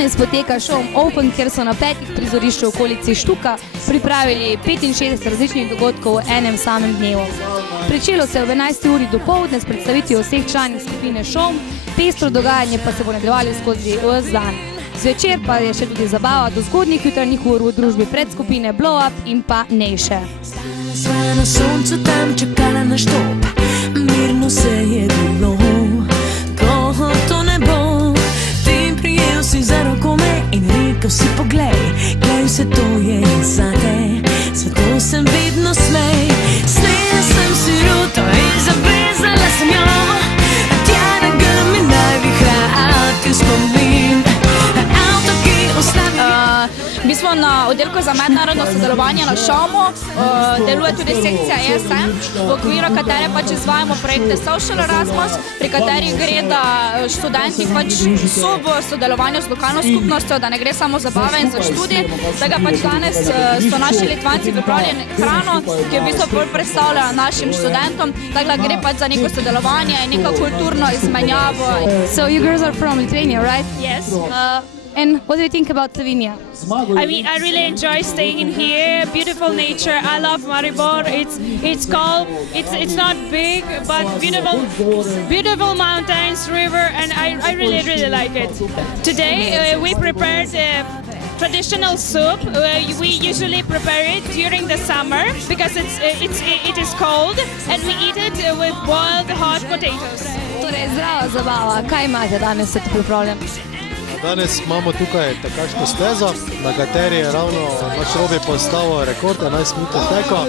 Danes poteka šov Open, kjer so na 5 prizorišču v okolici Štuka pripravili 65 različnih dogodkov v enem samem dnevu. Pričelo se je ob 11. uri dopoldne s predstavitvijo vseh članic skupine Šov, pestro dogajanje pa se bo nadaljevalo skozi ves dan. Zvečer pa je še tudi zabava do zgodnjih jutranjih ur v družbi predskupine Blow Up in pa Nejše. Sva na soncu tam čakala na štop, mirno se je bilo, ko to ne bo. Ti prijel si za roko me in rekel si poglej, kaj vse to je zate, svetu sem vedno smej. Snela sem si ruto in zavezala sem jo, tja da ga mi najvihrati spomin. Mi smo na oddelku za mednarodno sodelovanje na ŠOM-u, deluje tudi sekcija ESM, v okviru katere pač izvajamo projekte Social Erasmus, pri katerih gre, da študenti pač so v sodelovanju z lokalno skupnostjo, da ne gre samo za zabave in za študij, da pač danes so naši Litvanci pripravljeni hrano, ki je v bistvu bolj predstavljena našim študentom, tako da gre pač za neko sodelovanje in neko kulturno izmenjavo. So you girls are from Lithuania, right? Yes. And what do you think about Slovenia? I mean, I really enjoy staying in here. Beautiful nature. I love Maribor. It's calm. It's not big, but beautiful mountains, river, and I really like it. Today we prepared traditional soup. We usually prepare it during the summer because it is cold, and we eat it with boiled hot potatoes. Torej, zdrava zabava. Kaj imate danes se pripravljam? Danes imamo tukaj tekaško stezo, na kateri je ravno naš Robi postavil rekord 11 minut teka,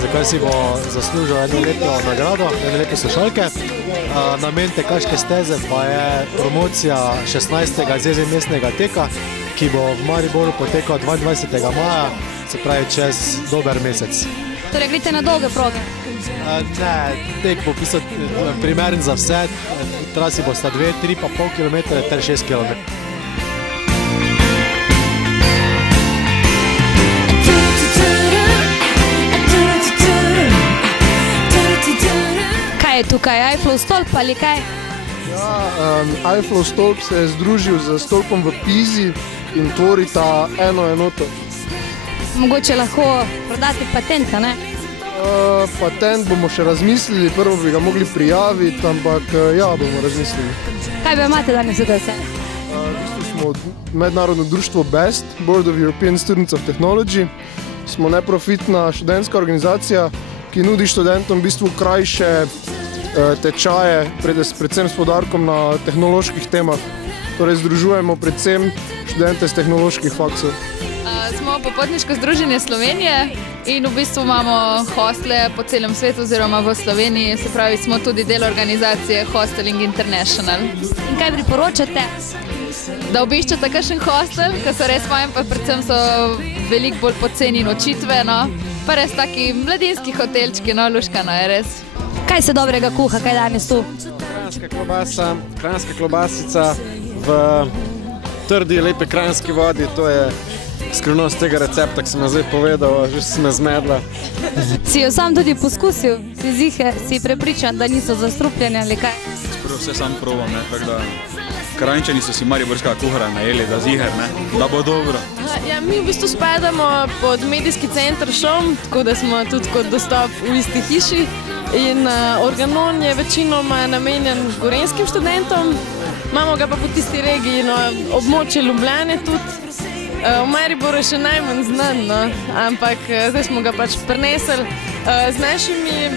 za kar si bo zaslužil enoletno nagrado, enoletne slušalke. Namen tekaške steze pa je promocija 16. ZZ mestnega teka, ki bo v Mariboru potekal 22. maja, se pravi čez dober mesec. Torej, greste na dolge proge? Ne, tek bo primeren za vse, trasi bo sta 2–3,5 km ter 6 km. Kaj je tukaj, Eiffel stolp ali kaj? Ja, Eiffel stolp se je združil z stolpom v Pizi in tvorita eno enoto. Mogoče lahko prodati patent, ne? Patent bomo še razmislili, prvo bi ga mogli prijaviti, ampak ja, bomo razmislili. Kaj bi imate danes tukaj vse? V bistvu smo mednarodno društvo BEST, Board of European Students of Technology. Smo neprofitna študentska organizacija, ki nudi študentom v bistvu krajše tečaje, predvsem s poudarkom na tehnoloških temah. Torej združujemo predvsem študente z tehnoloških faksov. Smo popotniško združenje Slovenije in v bistvu imamo hostele po celem svetu oziroma v Sloveniji, se pravi smo tudi del organizacije Hosteling International. In kaj priporočate? Da obiščete kakšen hostel, ki so res fajn, pa predvsem so veliko bolj poceni nočitve, pa res taki mladinski hotelčki, luškano je res. Kaj se dobrega kuha, kaj danes tu? Kranjska klobasa, kranjska klobasica v trdi, lepi kranjski vodi, to je skrivnost tega recepta, ki sem jo zdaj povedal, že sem me zmedla. Si jo sam tudi poskusil? Si prepričan, da niso zastrupljeni ali kaj? Prvo vse sam probam, tako da Kranjčani so si mariborskega kuhara najeli, da ziher, da bo dobro. Ja, mi v bistvu spadamo pod medijski center ŠOM, tako da smo tudi kot dostop v isti hiši. In organon je večinoma namenjen gorenjskim študentom, imamo ga pa po tisti regiji, območje Ljubljane tudi. V Mariboru je še najmanj znan, ampak zdaj smo ga pač prinesli z našimi,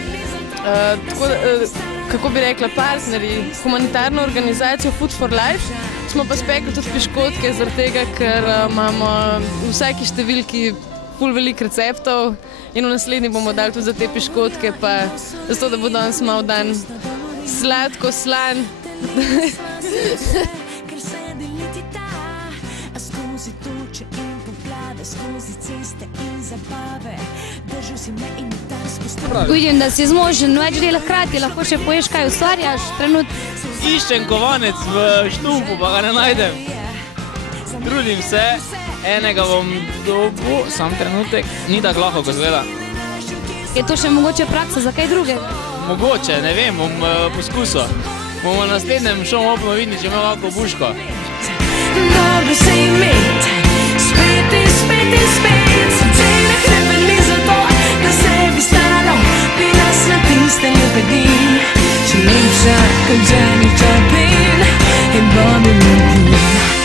kako bi rekla, partnerji, humanitarno organizacijo Food for Life. Smo pa spekli tudi piškotke, zaradi tega, ker imamo v vsaki številki ful veliko receptov in v naslednji bomo dali tudi za te piškotke, pa zato, da bo danes malo dan sladko, slan. Vidim, da si zmožen več dela hkrati, lahko še poješ, kaj ustvarjaš trenutno. Iščem kovanec v Štumpu, pa ga ne najdem. Trudim se, enega bom dobil, sam trenutek, ni tako lahko, ko zgleda. Je to še mogoče praksa za kaj drugega? Mogoče, ne vem, bom poskusil. Bomo na naslednjem šovu opno vidni, če imel lahko buško. dobro se imeti. Spet in spet in spet so cene hrepeni za to, da se bi stalo pri nas na tiste lepe dni. Še lepša kot Janis Joplin in Bobby McGee.